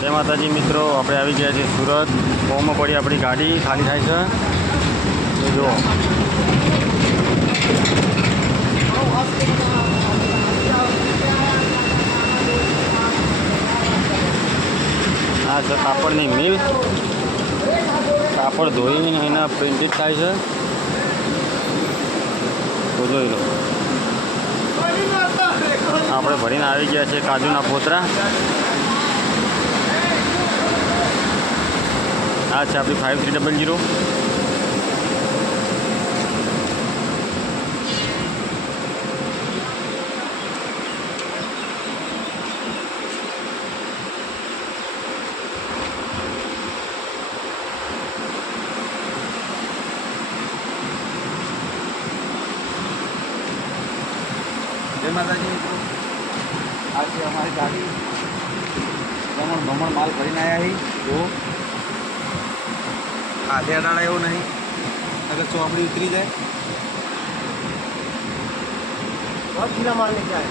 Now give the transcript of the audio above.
जय माताजी मित्रों, આપણે આવી ગયા છીએ સુરત। બહુમાં પડી આપણી ગાડી ખાલી થાય છે। જો આ છે કાપડની મિલ। કાપડ ધોઈને એના પ્રિન્ટેડ થાય છે। તો જોઈ લો, આપણે ભરીને આવી ગયા છે કાજુના પોતરા। આ છે આપણી 5300। जय माता जी मित्रों, आज से हमारी गाड़ी भ्रमण भ्रमण माल भरीने आया ही। जो आधे अडाड़ा एवं नहीं, अगर चौपड़ी उतरी जाए बहुत ढीला माल लेके आए।